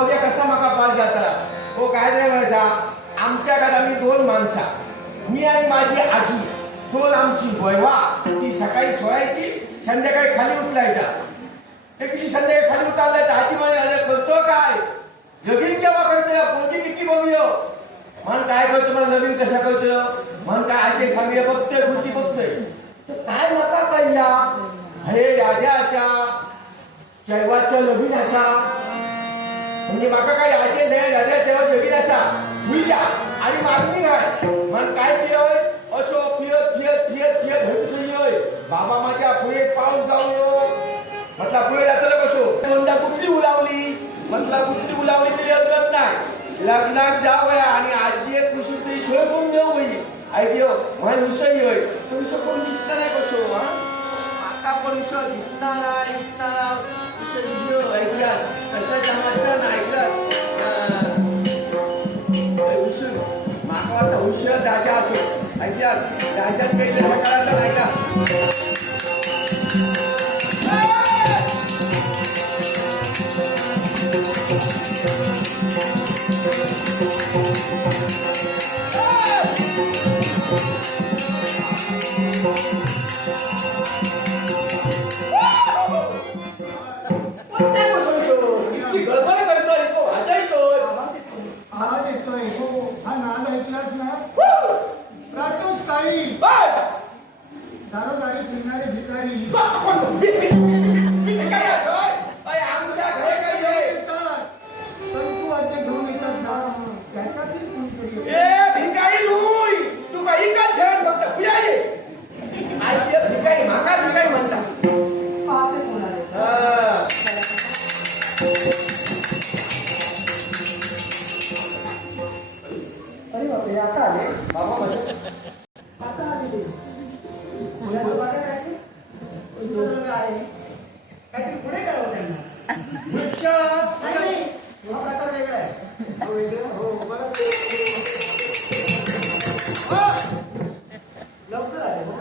बघे कसा माका पास जाता हो काय नाही म्हणायचा आमच्या घरात आम्ही दोन माणसा मी आणि माझी आजी दोन आमची वयवा ती सकाळी सोयाची संध्याकाळी खाली उतरायच्या एक दिवशी संध्याकाळी खाली उतरलाय तर आजी म्हणे करतो काय लगीन केव्हा करतोय पोरगी किती बघूयो म्हण काय करतो मला लगीन कशा करतोय म्हण काय आजी सांगूया बघतोय गोष्टी बघतोय तर काय नका कळल्या हे राजाच्या जैवाचं लगीन असा म्हणजे माका काय आजी राजाच्या लगीन असा भुईया आणि मागणी काय म्हण काय पियोय असो फिरत फिरत फिरत फिरत भेटून बाबा माझ्या पुढे पाऊस जाऊयो म्हटला पुढे जातलं कसो दोनदा कुठली उलावली म्हटला कुठली उलावली तरी अडचण नाही लग्नात जाऊया आणि आजी एक कुशी तरी सोय करून देऊ होई ऐकयो म्हण उसळी होय तो उसळ कोण दिसत नाही कसो हा आता पण उसळ दिसणार नाही उसळ ऐकला कशा जमायचं ना ऐकलास उसळ माका वाटतं उसळ दाजा असो ऐकलास दाजात काही करायचं नाही का दारोदारी फिरणारे भिकारी आमच्या घरी काही तू अद्याप घेऊन येतात ना त्याच्यातील कोणतरी भिकारी नूय तू काही का ठेव फक्त पुढे ये आई भिकारी माका भिकारी म्हणता पाहते कोणाला अरे बापरे आता आले बाबा आता आले ते पुढे काहीतरी पुढे करावं त्यांना वृक्ष नाही हा प्रकार वेगळा आहे हो बरं लवकर आले ना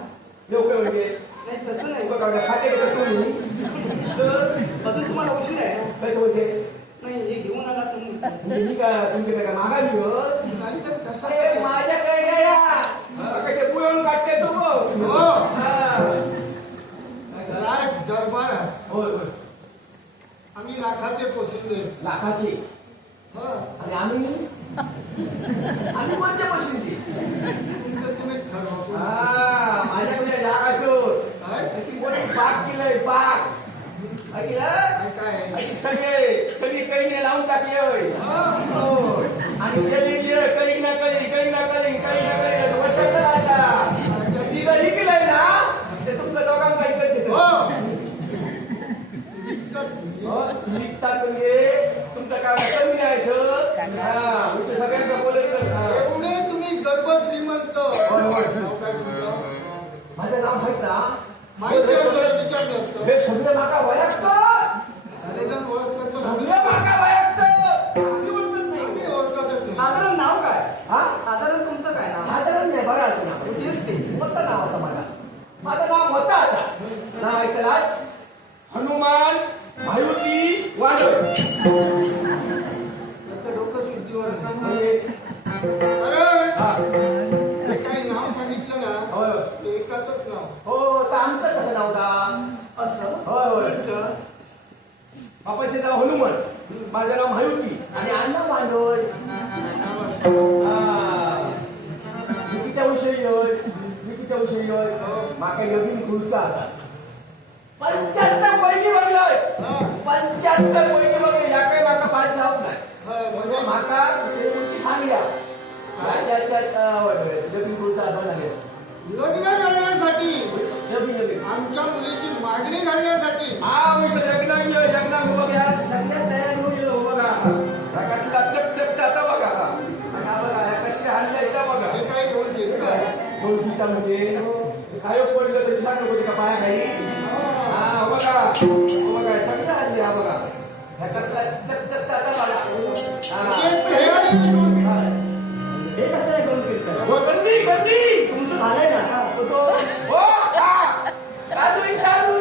लवकर म्हणजे नाही तसं नाही बघा खाते करतो मी अजून तुम्हाला उशीर आहे ना काय होते नाही हे घेऊन आला तुम्ही मी का तुमच्याकडे का मागाली हो नाही तर कसं अरे माझ्याकडे या कसे पुळून काढते तू हो दरबार होय होय आम्ही लाखाचे पोसिंदे लाखाची आणि आम्ही आम्ही कोणत्या बसली तुम्ही ठरवा माझ्याकडे लाख असो अशी कोणी पाक केलंय पाक काय सगळी कळीने लावून टाकली होय आणि कळी ना असा ती जरी केलंय ना ते तुमच्या दोघांना काही करते निघतात म्हणजे तुमचं काय कमी द्यायचं सगळ्यांना बोलायचं एवढे तुम्ही गर्भ श्रीमंत माझं नाव माहित ना माहिती विचारलं हे सगळं माका वयाक्त सगळं माका वयाक्त साधारण नाव काय हा साधारण तुमचं काय नाव साधारण नाही बरं असं नाव तेच ते मोठं नाव होतं माझं नाव मोठं असा नाव ऐकलास हनुमान मारुती वांडर डोकं शुद्धीवर हा काही नाव सांगितलं ना होय ते एकाच नाव हो तर आमचं कसं नाव का असं होय होय बापाचे नाव हनुमान माझं नाव मारुती आणि अण्णा वांडोळ विकित्या विषयी होय माका योगिनी खुलता असा 75 पहिली बघलोय 75 पहिली बघली या काही माका पाच सावत नाही म्हणजे माका सांगल्या योगिनी खुलता असं नाही लग्न करण्यासाठी योगिनी आमच्या मुलीची मागणी घालण्यासाठी हा विषय लग्न बघा सगळ्यात तयार होऊन गेलो बघा प्रकाशला चक आता बघा बघा कशी हल्ल्या येतं बघा हे काय ढोलकीचा म्हणजे काय पडलं तरी सांग नको का पाया काही हा बघा सगळं हल्ली हा बघा आता बघा हे कसं आहे दोन कीर्तन बंदी तुमचं झालंय ना चालू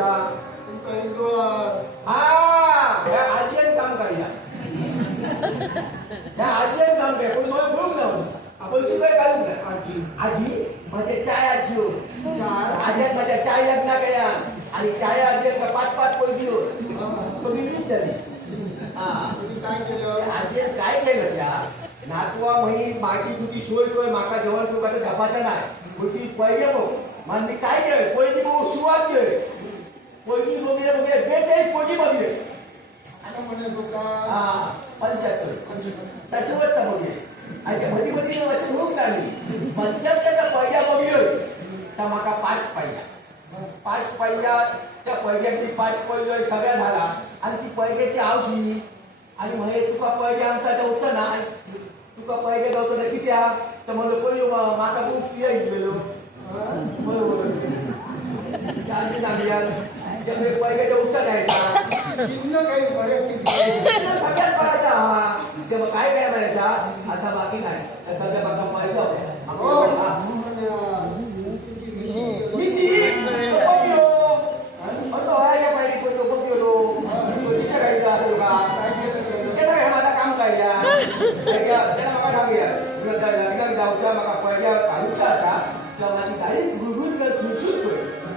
वयसा तुमका एक डोळा हा ह्या आजीन काम करूया ह्या आजीन काम करूया पण मला बोलून जाऊ आपण तुला काय करू आजी आजी माझे चाय आजी हो चार आज्यात माझ्या चाय लग्न केल्या आणि चाय आजी पाच पाच पोळगी हो तो मी विचारली हा तुम्ही काय केलं आजी काय केलं त्या नातवा म्हणी माझी तुझी सोय सोय माका जेवण तू काय झपाचा नाही तुझी पहिले बघ मग मी काय केलं पहिली बघू सुरुवात केली पोळगी बघितलं बघितलं 42 पोळगी बघितले आता म्हणे लोका हा 75 तशावर तर बघितले आणि त्या मध्ये मध्ये वर्ष होऊन लागली 75 पहिल्या बघितलं तर माका 5 पहिल्या त्या पहिल्यातली 5 पहिलं सगळ्या झाला आणि ती पहिल्याची आवशी आणि म्हणे तुका पहिले आमचा होतं ना तुका पहिले गावतो ना किती हा तर मला पहिले माका खूप फिया गेलेलो बरोबर चालली लागली त्यामुळे पहिले उत्तर द्यायचा चिन्ह काही बरे सगळ्यात करायचा हा तेव्हा काय काय म्हणायचा आता बाकी नाही सध्या बाका पाहिजे माझा काम काय त्याला मला सांगूया जाऊच्या मला पहिल्या काढूचा असा तेव्हा माझी गाडी गुळगुळ करत सुसूत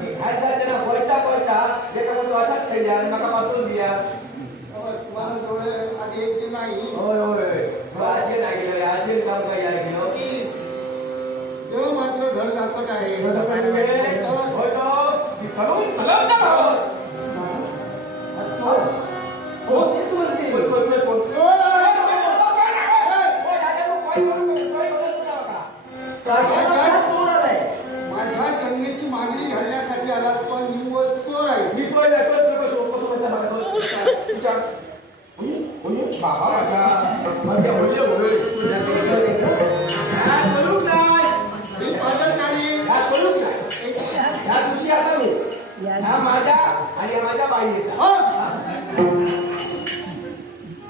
काय त्याला वळता वळता एका म्हणतो असाच खेळल्या आणि मला पाठवून द्या तुम्हाला थोडं आधी एक दिन नाही होय होय आजी नाही गेलो आजी काम काय गेलो की देव मात्र घर दाखवत आहे होय तो ती करून कलम हो तेच म्हणते माझ्या जन्मेची मागणी घालण्यासाठी आला पण निव्वळ चोर आहे मी तो बाबा माझ्या करून नाही हे पाजर काढी करून नाही ह्या दिवशी आता मी ह्या माझ्या आणि माझ्या बाईचा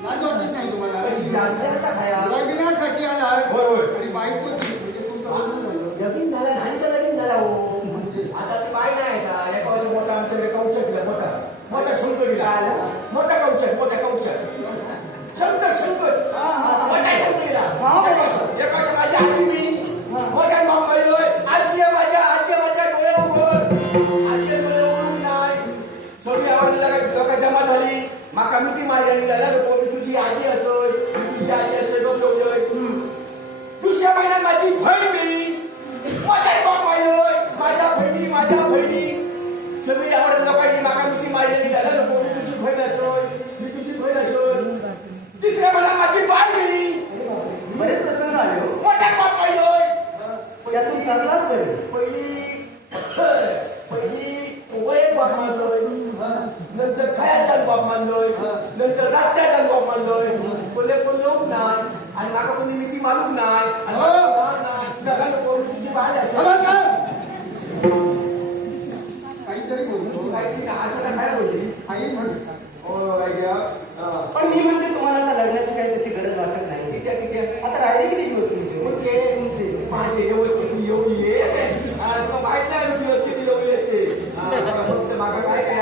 लाज वाटत नाही तुम्हाला कशी जाणता खाया लग्नासाठी आला होय होय आणि बायको म्हणजे तुमचं लग्न झालं लगीन झालं नाहीचं लगीन झाला हो आता ती बाई नाही का एका वर्ष मोठा आमच्याकडे कौचक दिला मोठा मोठा शंकर दिला मोठा कौचक शंकर मोठा शंकर दिला एक वर्ष माझी आजी मी मोठा माम गेलोय आजी माझ्या डोळे उघड आजी डोळे उघडून नाही सगळी आवडली लोक जमा झाली माका मिठी मारली झाला तुझी आजी असोय तुझी आजी असं डोकं दुसऱ्या महिन्यात माझी बहीण माझ्या बहिणी सगळी आवडत लोकांची मागा मिठी मारलेली झालं नको मी तुझी बहीण असोय मी तुझी बहीण असोय तिसऱ्या महिन्यात माझी बाई बरेच प्रसंग आले हो मोठ्या बाप पाहिलोय त्यातून ठरलाच बरे पहिली वयक बाप मानलोय नंतर खयाचा बाप मानलोय नंतर राष्ट्राचा बाप मानलोय बोलले कोण येऊक नाही आणि मागा कोणी मिठी मारूक नाही तुझी बाहेर असेल काहीतरी बोलतो असं काय बोलली आई म्हण पण मी म्हणते तुम्हाला आता लग्नाची काही तशी गरज वाटत नाही किती आता राहिले किती दिवस तुमचे माझे किती एवढी आहे माहित नाही किती एवढी असते फक्त मागा काय काय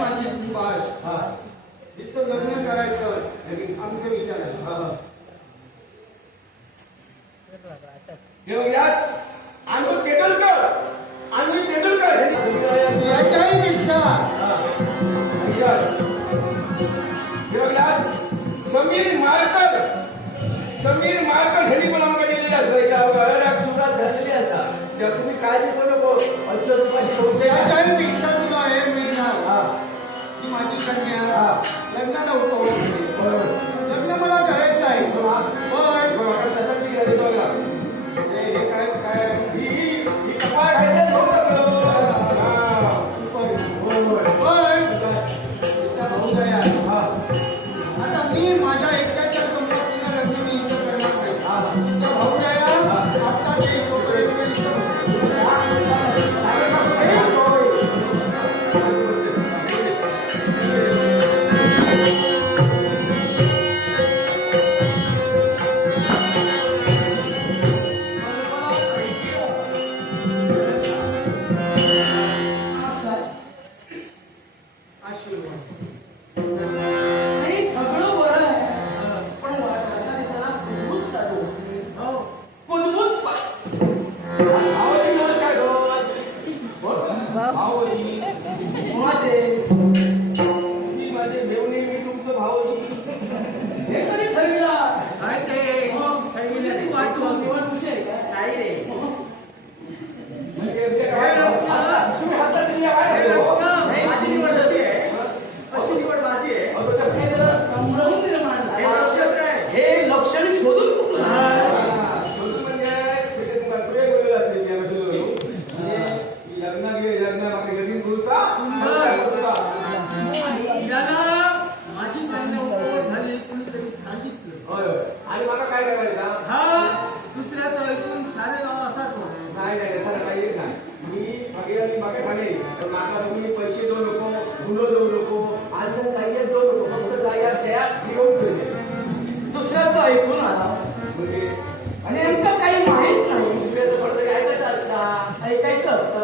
माझी बाळ इथं लग्न करायचं आमचे विचार आहे यश आणून तेंडुलकर याच्याही पेक्षा समीर मारकर हेली पण आमका गेलेली असतात सुरुवात झालेली असा तेव्हा तुम्ही काळजी करू नको 500 रुपयाची याच्याही पेक्षा तुला हे मिळणार की माझी कन्या लग्न नव्हतं लग्न मला करायचं आहे पण हे काय काय ही कपाळ खायचं सोडलं आता मी माझ्या एकट्याच्या संपत्तीला लग्न मी इथं करणार नाही भाऊया आता ते मला येत नाही मी मागे खाणे पण आता तुम्ही पैसे देऊ नको गुन्हा देऊ नको आणि काही देऊ नको फक्त तयार घेऊन ठेवले दुसऱ्याचं ऐकून आला म्हणजे आणि नेमकं काही माहित नाही दुसऱ्याचं पडतं ऐकायचं असता ऐकायचं असतं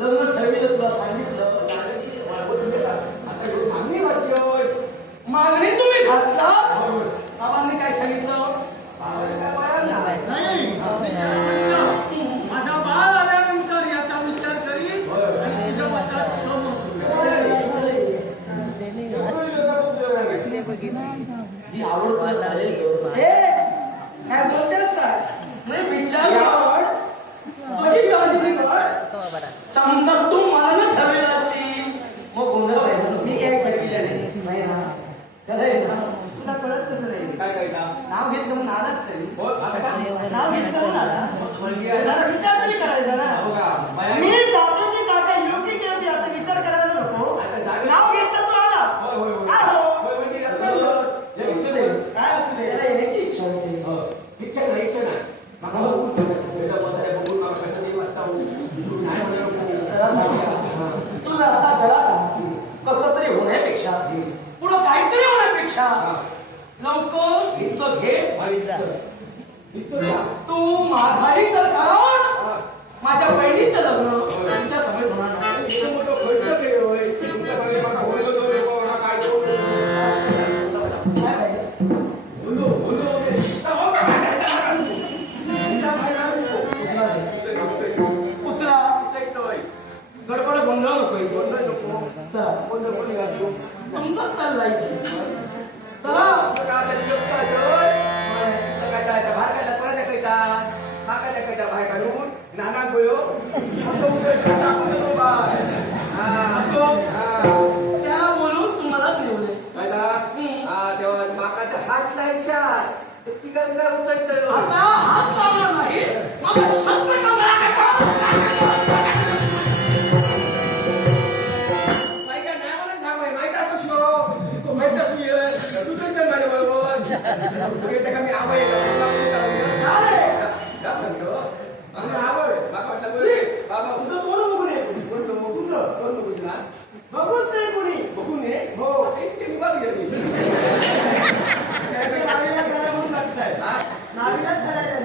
लग्न ठरविलं तुला सांगितलं आता मागणी वाची होय मागणी तुम्ही घातला बाबांनी काय सांगितलं माझा बाळ आल्यानंतर याचा विचार करीन आणि तुझ्या मतात सहमत होईल. ही आवड काय बोलतेस काय नाही विचार कशी समजली समजा तू मला न ठरविलाची मग गोंधळ व्हायचा मी काय ठरविलं नाही ना खरं आहे ना तुला कळत कसं नाही काय कळता नाव घेतलं म्हणून आलाच तरी हो आता नाव घेतलं म्हणून आला मुलगी जरा विचार तरी करायचा ना हो का बाया मी जातो की काका योग्य की योग्य आता विचार करायला नको आता जागा- नाव घेतलं तू आलास होय होय होय काय हो? होय म्हणजे असू दे. काय असू दे त्याला येण्याची इच्छा होती इच्छा नाही माका बघून पहिलं बोलताय बघून मला कसं नाही वाटतं तू नाही म्हणाल तुला आता जरा कसं तरी होण्यापेक्षा पुढं काहीतरी होण्यापेक्षा लवकर इथं घे तू माघारी तर कारण माझ्या बहिणीचं लग्न तुमच्या समोर होणार नाही काय पाहिजे? उचला गडबड गोंधळ नको चला तुमचाच चाललाय चला नाना गोयो त्या बोलून तुम्हालाच निवडले तेव्हा माकाचा हात लायचा ती गंगा उतरत आता हात लावणार नाही मग शस्त्र कमरा तुझं कोण बघून ये बघूच नाही कोणी नावीला करायला म्हणून लागताय नावीलाच करायला